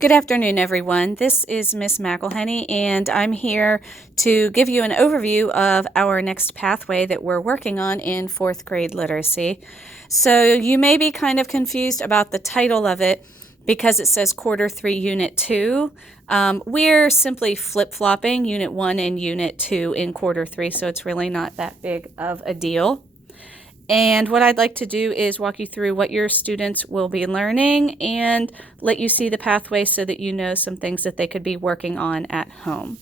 Good afternoon, everyone. This is Miss McElhenney, and I'm here to give you an overview of our next pathway that we're working on in fourth grade literacy. So you may be kind of confused about the title of it because it says Quarter 3, Unit 2. We're simply flip-flopping Unit 1 and Unit 2 in Quarter 3, so it's really not that big of a deal. And what I'd like to do is walk you through what your students will be learning and let you see the pathway so that you know some things that they could be working on at home.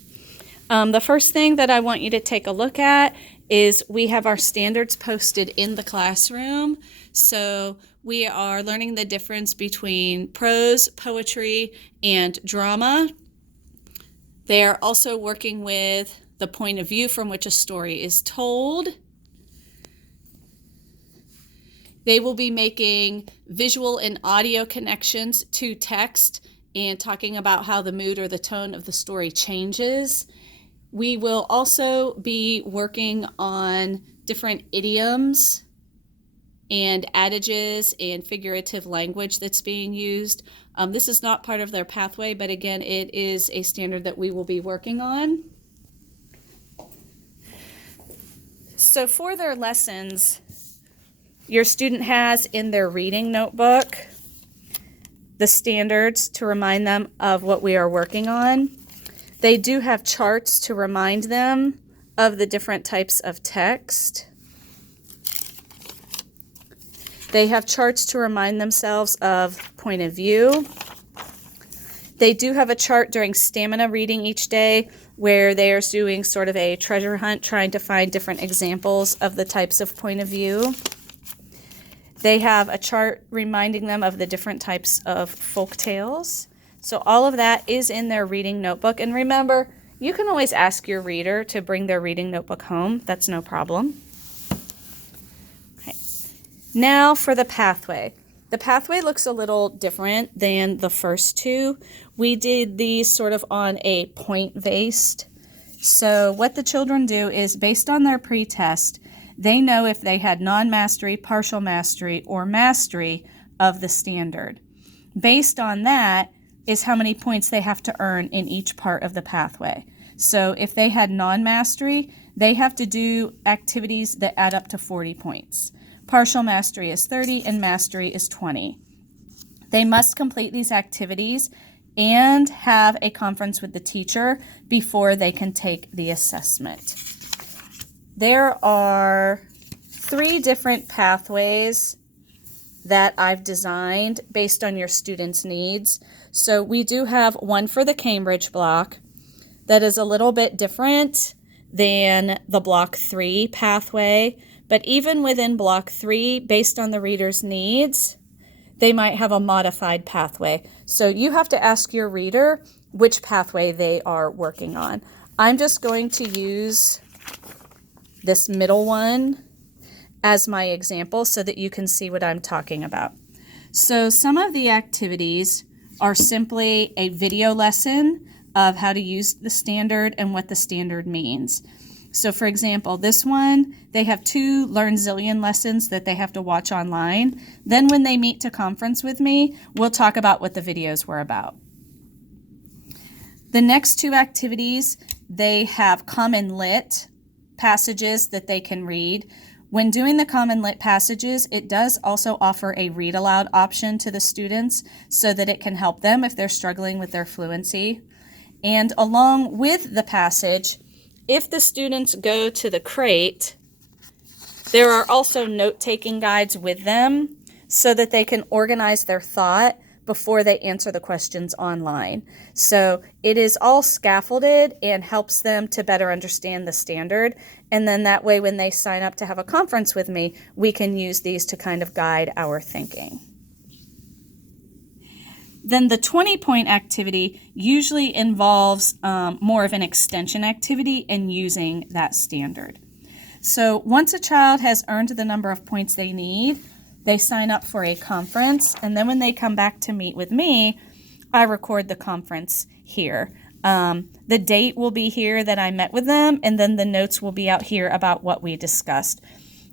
The first thing that I want you to take a look at is we have our standards posted in the classroom. So we are learning the difference between prose, poetry, and drama. They are also working with the point of view from which a story is told. They will be making visual and audio connections to text and talking about how the mood or the tone of the story changes. We will also be working on different idioms and adages and figurative language that's being used. This is not part of their pathway, but again, it is a standard that we will be working on. So for their lessons, your student has in their reading notebook the standards to remind them of what we are working on. They do have charts to remind them of the different types of text. They have charts to remind themselves of point of view. They do have a chart during stamina reading each day where they are doing sort of a treasure hunt, trying to find different examples of the types of point of view. They have a chart reminding them of the different types of folk tales. So all of that is in their reading notebook. And remember, you can always ask your reader to bring their reading notebook home. That's no problem. Okay. Now for the pathway. The pathway looks a little different than the first two. We did these sort of on a point-based. So what the children do is based on their pretest, they know if they had non-mastery, partial mastery, or mastery of the standard. Based on that is how many points they have to earn in each part of the pathway. So if they had non-mastery, they have to do activities that add up to 40 points. Partial mastery is 30 and mastery is 20. They must complete these activities and have a conference with the teacher before they can take the assessment. There are 3 different pathways that I've designed based on your students' needs. So we do have one for the Cambridge block that is a little bit different than the block 3 pathway, but even within block 3, based on the reader's needs, they might have a modified pathway. So you have to ask your reader which pathway they are working on. I'm just going to use this middle one as my example so that you can see what I'm talking about. So some of the activities are simply a video lesson of how to use the standard and what the standard means. So for example, this one, they have 2 Learn Zillion lessons that they have to watch online. Then when they meet to conference with me, we'll talk about what the videos were about. The next 2 activities, they have Common Lit passages that they can read. When doing the Common Lit passages, it does also offer a read aloud option to the students so that it can help them if they're struggling with their fluency. And along with the passage, if the students go to the crate, there are also note-taking guides with them so that they can organize their thought before they answer the questions online. So it is all scaffolded and helps them to better understand the standard. And then that way, when they sign up to have a conference with me, we can use these to kind of guide our thinking. Then the 20-point activity usually involves more of an extension activity and using that standard. So once a child has earned the number of points they need, they sign up for a conference, and then when they come back to meet with me, I record the conference here. The date will be here that I met with them, and then the notes will be out here about what we discussed.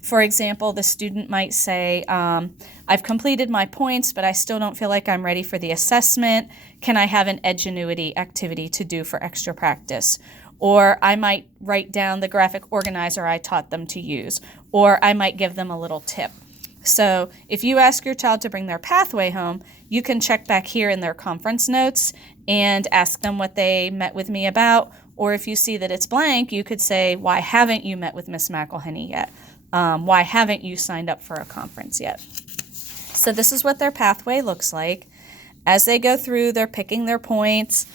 For example, the student might say, I've completed my points, but I still don't feel like I'm ready for the assessment. Can I have an edgenuity activity to do for extra practice? Or I might write down the graphic organizer I taught them to use, or I might give them a little tip. So if you ask your child to bring their pathway home, you can check back here in their conference notes and ask them what they met with me about. Or if you see that it's blank, you could say, why haven't you met with Miss McElhenney yet? Why haven't you signed up for a conference yet? So this is what their pathway looks like. As they go through, they're picking their points.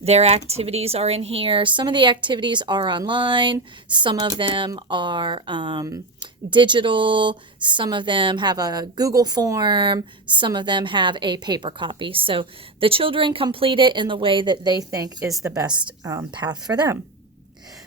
Their activities are in here. Some of the activities are online. Some of them are digital. Some of them have a Google form. Some of them have a paper copy. So the children complete it in the way that they think is the best path for them.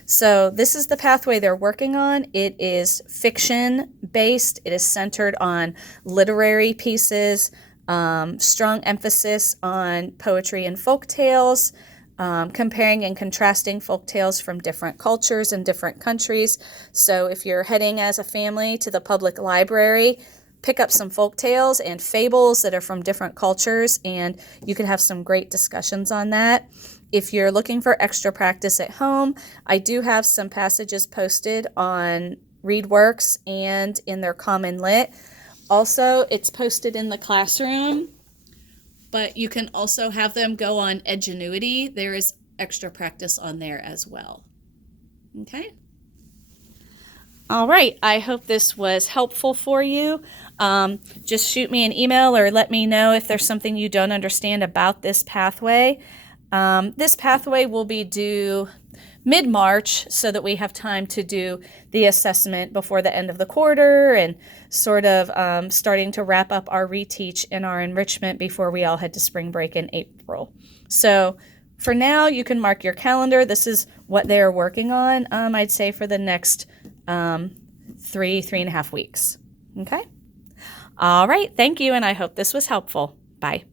So this is the pathway they're working on. It is fiction based. It is centered on literary pieces, strong emphasis on poetry and folk tales, comparing and contrasting folk tales from different cultures and different countries. So if you're heading as a family to the public library, pick up some folk tales and fables that are from different cultures, and you can have some great discussions on that. If you're looking for extra practice at home, I do have some passages posted on ReadWorks and in their Common Lit. Also, it's posted in the classroom, but you can also have them go on Edgenuity. There is extra practice on there as well. Okay? All right, I hope this was helpful for you. Just shoot me an email or let me know if there's something you don't understand about this pathway. This pathway will be due mid-March so that we have time to do the assessment before the end of the quarter and sort of starting to wrap up our reteach and our enrichment before we all head to spring break in April. So for now, you can mark your calendar. This is what they're working on, I'd say, for the next 3.5 weeks. Okay? All right. Thank you, and I hope this was helpful. Bye.